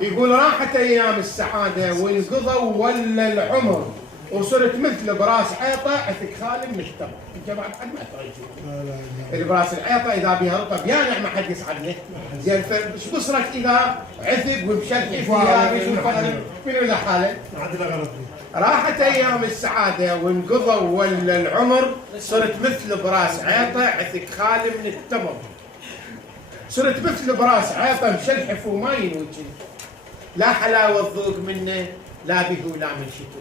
يقول راحت ايام السعاده وانقضوا ولا العمر وصرت مثل براس عيطه عثك خالي من التمر. انت بعد حد ما ترى براس العيطه اذا بها رطب يا نعم حد يصعدنا. زين ايش بصرك اذا عثق ومشلحف ويابس وفرد من له حاله؟ راحت ايام السعاده وانقضوا ولا العمر صرت مثل براس عيطه عثك خالي من التمر. صرت مثل براس عيطه مشلحف وما ينوجن، لا حلاوه الذوق منه لا به ولا من شتو.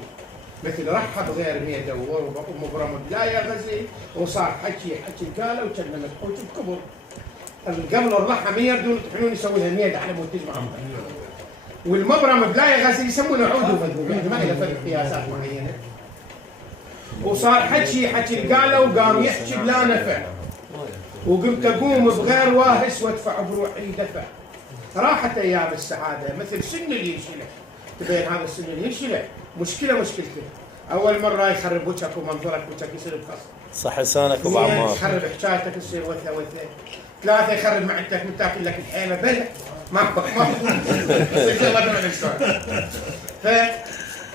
مثل رحب غير ميده ومبرم بلايه غزي وصار حكي قاله وكان مدحوش بكبر. قبل الرحه ما يردون يطحنون يسوي لها ميده على مود تجمع والمبرم بلايه غزي يسمونه عود ومذهوب، يعني ما له فرق قياسات معينه. وصار حكي قاله وقام يحكي بلا نفع، وقمت اقوم بغير واهس وادفع بروحي دفع. راحت ايام السعاده مثل سن اللي ينشلح. تبين هذا السن اللي ينشلح مشكلته اول مره يخرب وجهك ومنظرك وجهك يصير بقص. صح لسانك ابو عمار. يخرب حكايتك تصير وثه. ثلاثه يخرب معدتك متاكل لك الحيله بلا ما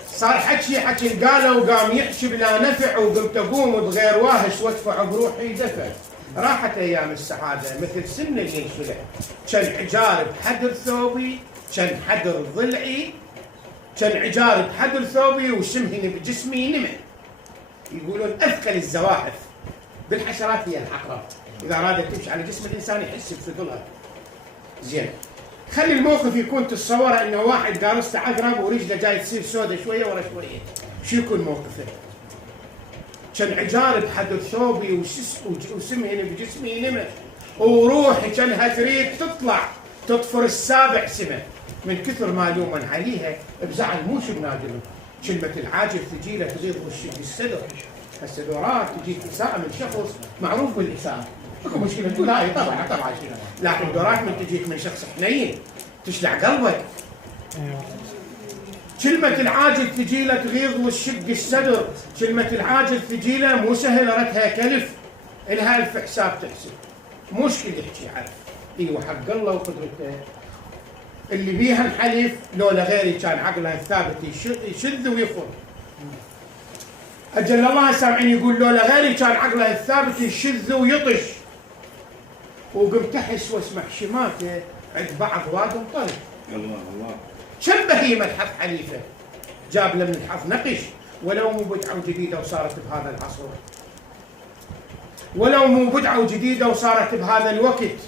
فصار حكي قاله وقام يحكي بلا نفع، وقمت اقوم بغير واهش وادفع بروحي دفع. راحت ايام السعاده مثل سن اللي ينشلح، كان عجار بحدر ثوبي كان حدر ضلعي، كان عجار بحدر ثوبي وشمهني بجسمي نمع. يقولون اثقل الزواحف بالحشرات هي العقرب، اذا ارادت تمشي على جسم الانسان يحس بثقلها. زين خلي الموقف يكون تتصوره انه واحد قارصته عقرب ورجله جاي تصير سوداء شويه ورا شويه، شو يكون موقفه؟ كان عجار بحدر ثوبي وسمهني بجسمي نمع، وروحي كانها تريد تطلع تطفر السابع سمه من كثر ما لومن عليها بزعل مو شو بنادله. كلمه العاجل تجي له تغيظ وش الصدر. الصدرات تجيك اساءه من شخص معروف بالاساءه، اكو مشكله تقول هاي طبعا لكن دورات من تجيك من شخص حنين تشلع قلبك. كلمة العاجل تجي له تغيظ وتشق الصدر، كلمة العاجل تجي له مو سهل ردها كلف، إلها ألف حساب تحسب، مشكل يحكي عرف. ايوه حق الله وقدرته اللي بيها الحلف لولا غيري كان عقلها الثابت يشذ ويفر. أجل الله سامعين يقول لولا غيري كان عقلها الثابت يشذ ويطش. وقمت أحس واسمع شماته عند بعض وادم طرف. الله كم بهيمة الحظ حليفة جاب له من الحظ نقش، ولو مو بدعة جديدة وصارت بهذا العصر، ولو مو بدعة جديدة وصارت بهذا الوقت.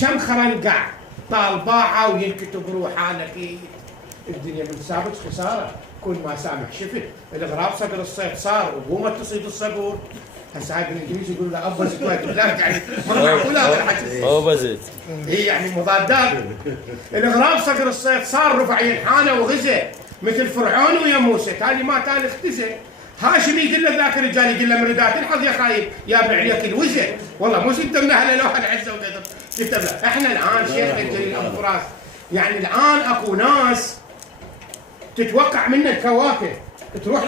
كم خرنقع طال باعه وينكتب روحه نكيت. الدنيا من سابق خسارة، كل ما سامح شفت. الغراب صقر الصيد صار وقومت تصيد الصقور. هسه هاي بالانجليزي يقولوا له ابوزيت يعني معقوله هذا الحكي. اوبوزيت هي يعني مضادات. الغراب صقر الصيد صار رفع ينحانه وغزى مثل فرعون ويا موسى، تالي ما تالي اختزى. هاشم يقول له ذاك الرجال يقول له من ردات الحظ يا خايب يا ابن عليك الوزه، والله مو كتبنا على لوحه العزه وقدر كتب له. احنا الان شيخ الجليل ابو فراس يعني الان اكو ناس تتوقع منا الكواكب تروح